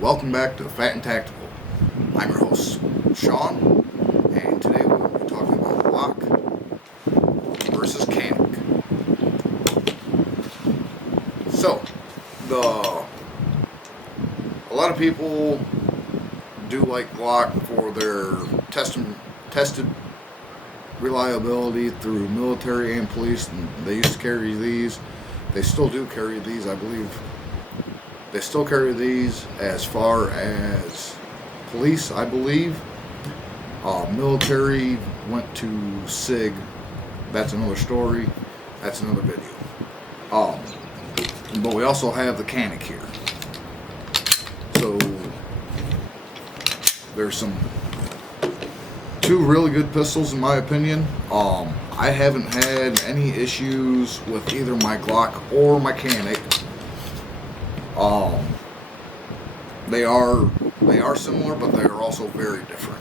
Welcome back to Fat and Tactical. I'm your host, Sean, and today we will be talking about Glock versus Canik. So, a lot of people do like Glock for their tested reliability through military and police, and they used to carry these. They still do carry these, I believe. They still carry these as far as police, I believe. Military went to SIG. That's another story. That's another video. But we also have the Canik here. So there's two really good pistols in my opinion. I haven't had any issues with either my Glock or my Canik. They are similar, but they are also very different.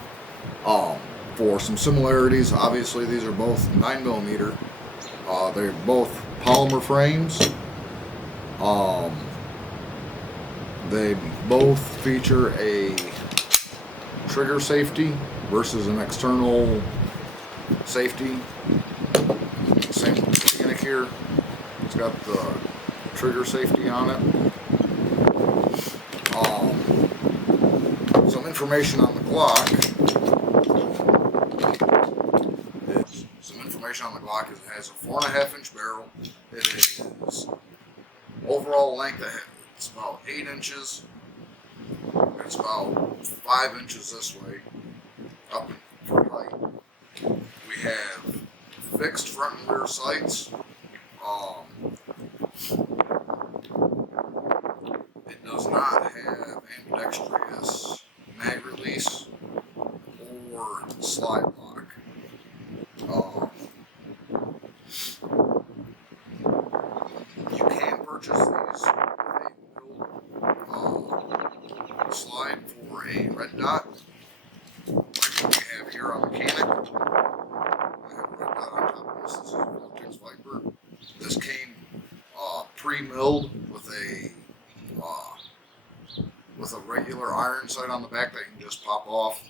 For some similarities, obviously these are both 9mm. They're both polymer frames. They both feature a trigger safety versus an external safety. Same Canik here. It's got the trigger safety on it. Some information on the Glock. Is it has a 4.5-inch barrel. It is overall length. It's about 8 inches. It's about 5 inches this way, up for height. We have fixed front and rear sights. It does not have ambidextrous mag release or slide lock. You can purchase these with a slide for a red dot, like what we have here on the Canik. I have a red dot on top of this. This is a Vortex Viper. This came pre-milled with a regular iron sight on the back that you can just pop off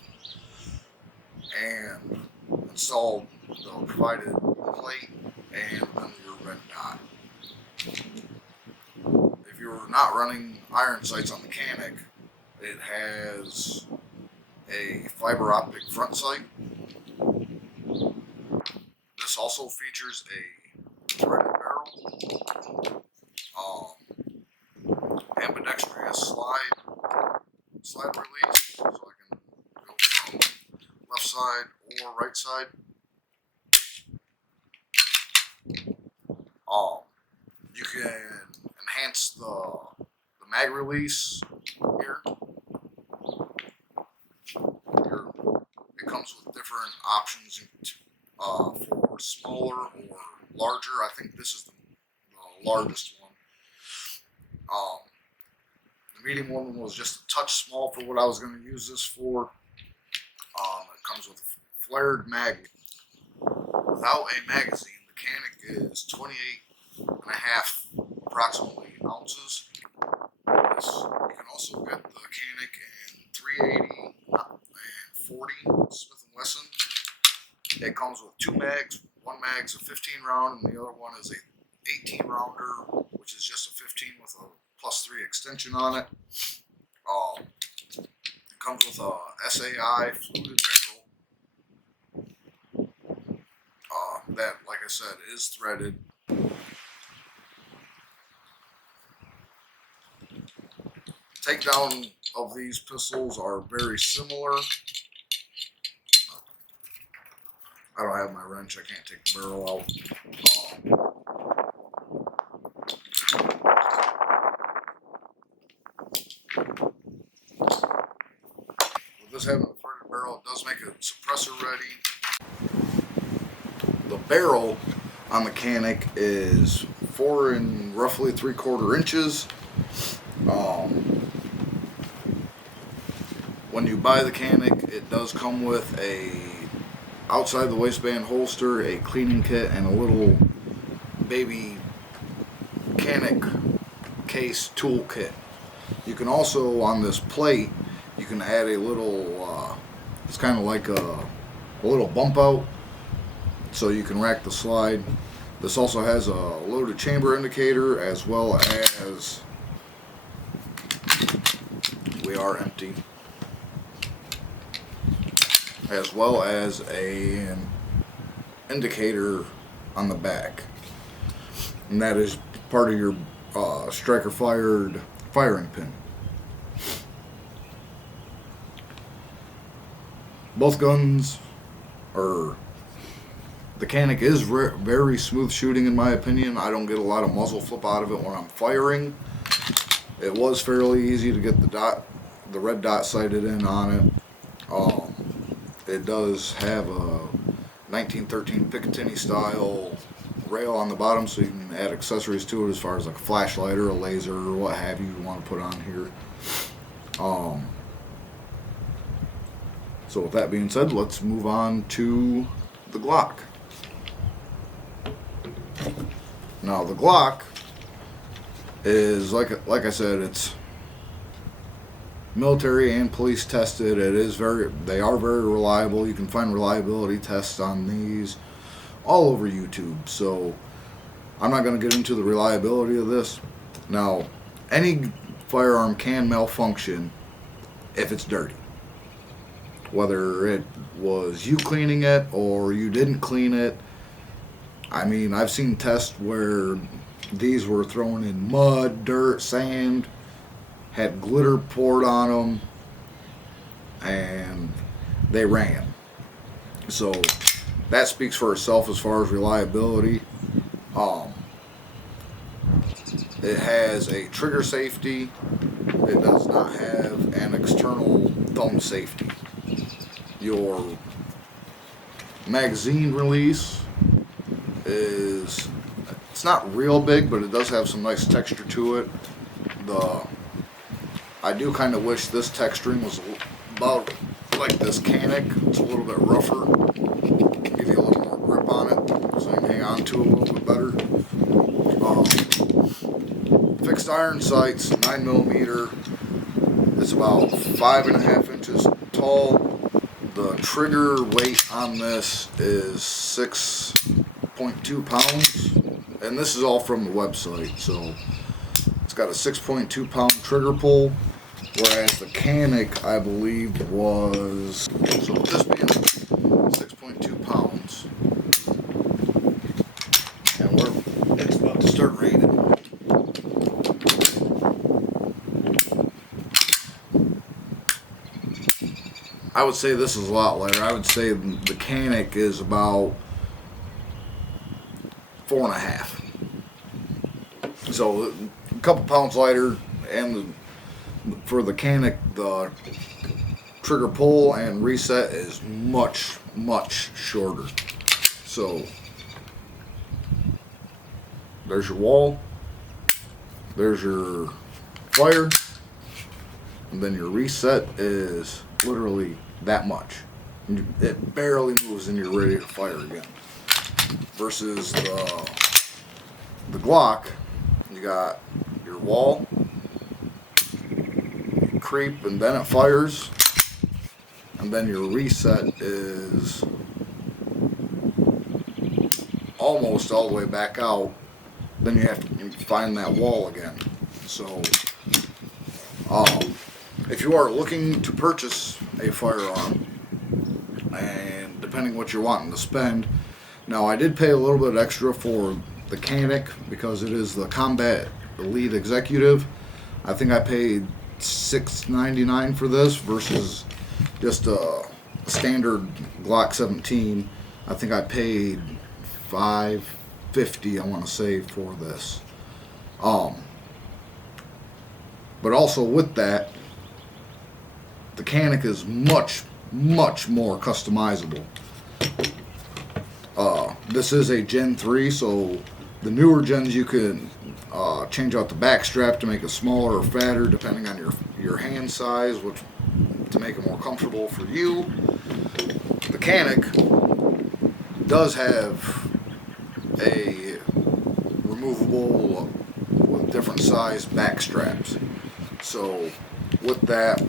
and install the provided plate and then your red dot. If you're not running iron sights on the Canik, it has a fiber optic front sight. This also features a threaded barrel, ambidextrous slide release, so I can go from left side or right side. You can enhance the mag release here. It comes with different options for smaller or larger. I think this is the largest one. The medium one was just a touch small for what I was going to use this for. It comes with a flared mag. Without a magazine, the Canik is 28.5 approximately ounces. You can also get the Canik in 380 and 40 Smith & Wesson. It comes with two mags. One mag's a 15 round and the other one is a 18 rounder, which is just a 15 with a +3 extension on it. It comes with a SAI fluted barrel that, like I said, is threaded. Takedown of these pistols are very similar. I don't have my wrench, I can't take the barrel out. With this having a threaded barrel, it does make it suppressor ready. The barrel on the Canik is 4 and roughly 3/4 inches. When you buy the Canik, it does come with a outside the waistband holster, a cleaning kit, and a little baby Canik case tool kit. You can also, on this plate, you can add a little, it's kind of like a little bump out, so you can rack the slide. This also has a loaded chamber indicator, as well as, we are empty, as well as an indicator on the back, and that is part of your striker fired firing pin. Both guns are, the Canik is very smooth shooting in my opinion. I don't get a lot of muzzle flip out of it when I'm firing. It was fairly easy to get the red dot sighted in on it. It does have a 1913 Picatinny style rail on the bottom, so you can add accessories to it as far as like a flashlight or a laser or what have you want to put on here. So with that being said, let's move on to the Glock. Now the Glock is like I said, it's military and police tested. They are very reliable. You can find reliability tests on these all over YouTube. So I'm not going to get into the reliability of this. Now, any firearm can malfunction if it's dirty. Whether it was you cleaning it or you didn't clean it. I mean, I've seen tests where these were thrown in mud, dirt, sand, had glitter poured on them, and they ran. So that speaks for itself as far as reliability. It has a trigger safety. It does not have an external thumb safety. Your magazine release is, it's not real big, but it does have some nice texture to it. I do kind of wish this texturing was about like this Canik. It's a little bit rougher, give you a little more grip on it, so you can hang on to it a little bit better. Fixed iron sights, 9mm. It's about 5.5 inches tall. The trigger weight on this is 6.2 pounds, and this is all from the website. So it's got a 6.2 pound trigger pull, whereas the Canik, I believe, was, so this being 6.2 pounds, and it's about to start raining. I would say this is a lot lighter. I would say the Canik is about 4.5. So a couple pounds lighter, and for the Canik, the trigger pull and reset is much, much shorter. So there's your wall, there's your fire, and then your reset is literally that much. It barely moves and you're ready to fire again. Versus the Glock, you got your wall, you creep, and then it fires, and then your reset is almost all the way back out. Then you have to find that wall again. So if you are looking to purchase a firearm, and depending what you're wanting to spend, now I did pay a little bit extra for the Canik because it is the Combat Elite Executive. I think I paid $6.99 for this versus just a standard Glock 17. I think I paid $5.50, I want to say, for this. But also with that, the Canik is much, much more customizable. This is a Gen 3, so the newer gens you can change out the back strap to make it smaller or fatter depending on your hand size, which to make it more comfortable for you. The Canik does have a removable with different size back straps. So with that,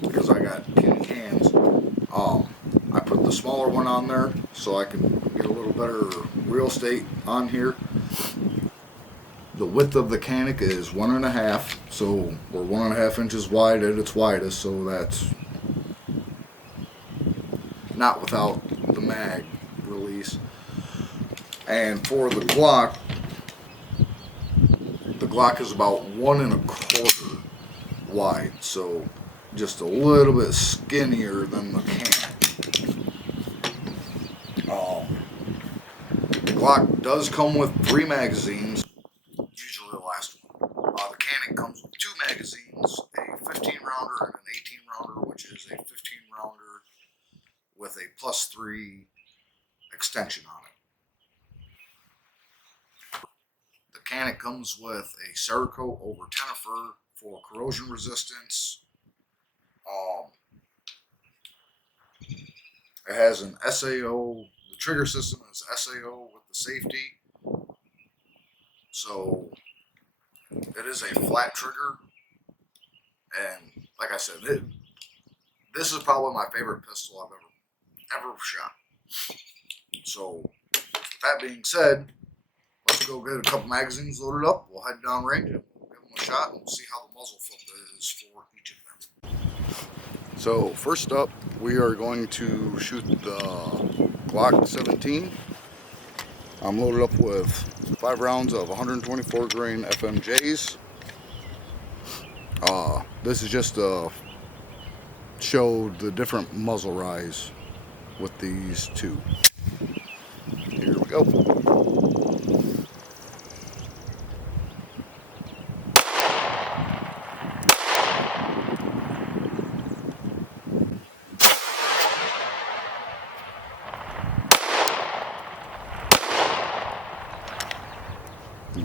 because I got tin cans, I put the smaller one on there so I can get a little better real estate on here. The width of the Canik is 1.5, so we're 1.5 inches wide at its widest, so that's not without the mag release. And for the Glock is about 1.25 wide, so just a little bit skinnier than the Canik. The Glock does come with 3 magazines, usually the last one. The Canik comes with 2 magazines, a 15 rounder and an 18 rounder, which is a 15 rounder with a +3 extension on it. The Canik comes with a Cerakote over Tenefer for corrosion resistance. It has an SAO. The trigger system is SAO with the safety. So it is a flat trigger. And like I said, this is probably my favorite pistol I've ever shot. So with that being said, let's go get a couple magazines loaded up. We'll head down range and we'll give them a shot and we'll see how the muzzle flip is for each of them. So first up, we are going to shoot the Glock 17. I'm loaded up with 5 rounds of 124 grain FMJs. This is just to show the different muzzle rise with these two. Here we go.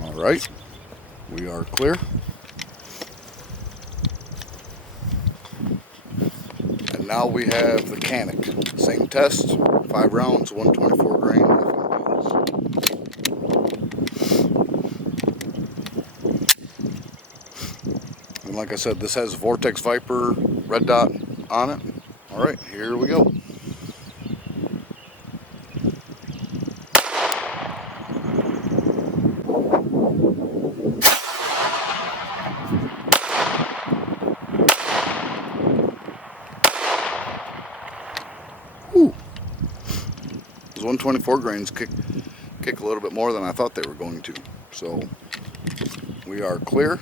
All right, we are clear. And now we have the Canik. Same test, 5 rounds, 124 grain FMJs. And like I said, this has a Vortex Viper red dot on it. All right, here we go. Whew. Those 124 grains kick a little bit more than I thought they were going to. So we are clear.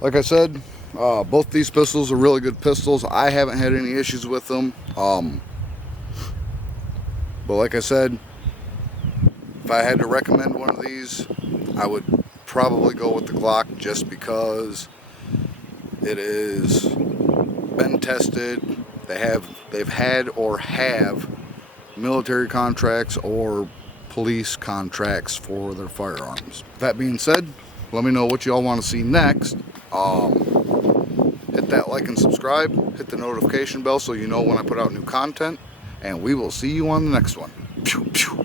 Like I said, both these pistols are really good pistols. I haven't had any issues with them. But like I said, if I had to recommend one of these, I would probably go with the Glock, just because it is been tested. They've had or have military contracts or police contracts for their firearms. That being said, let me know what y'all want to see next. Hit that like and subscribe, hit the notification bell so you know when I put out new content, and we will see you on the next one. Pew, pew.